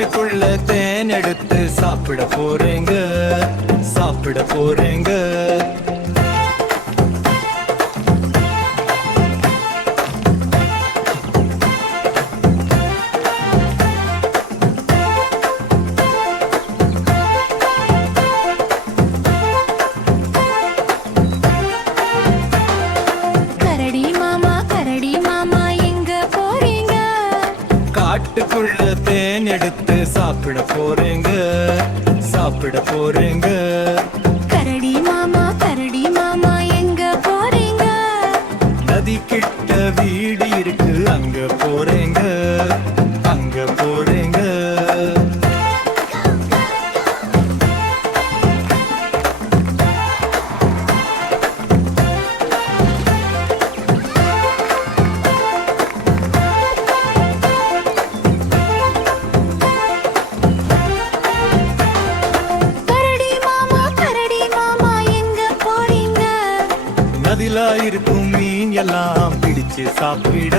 காட்டுக்குள்ள தேன் எடுத்து சாப்பிட போறேங்க, சாப்பிட போறேங்க. காட்டுக்குள்ள தேன் எடுத்து சாப்பிட போறேங்க, சாப்பிட போறேங்க. கரடி மாமா எங்க போறீங்க? நதி கிட்ட வீடு இருக்கு, அங்க போறேங்க, அங்க போறேங்க. நதிலா இருக்கும் மீன் எல்லாம் பிடிச்சு சாப்பிட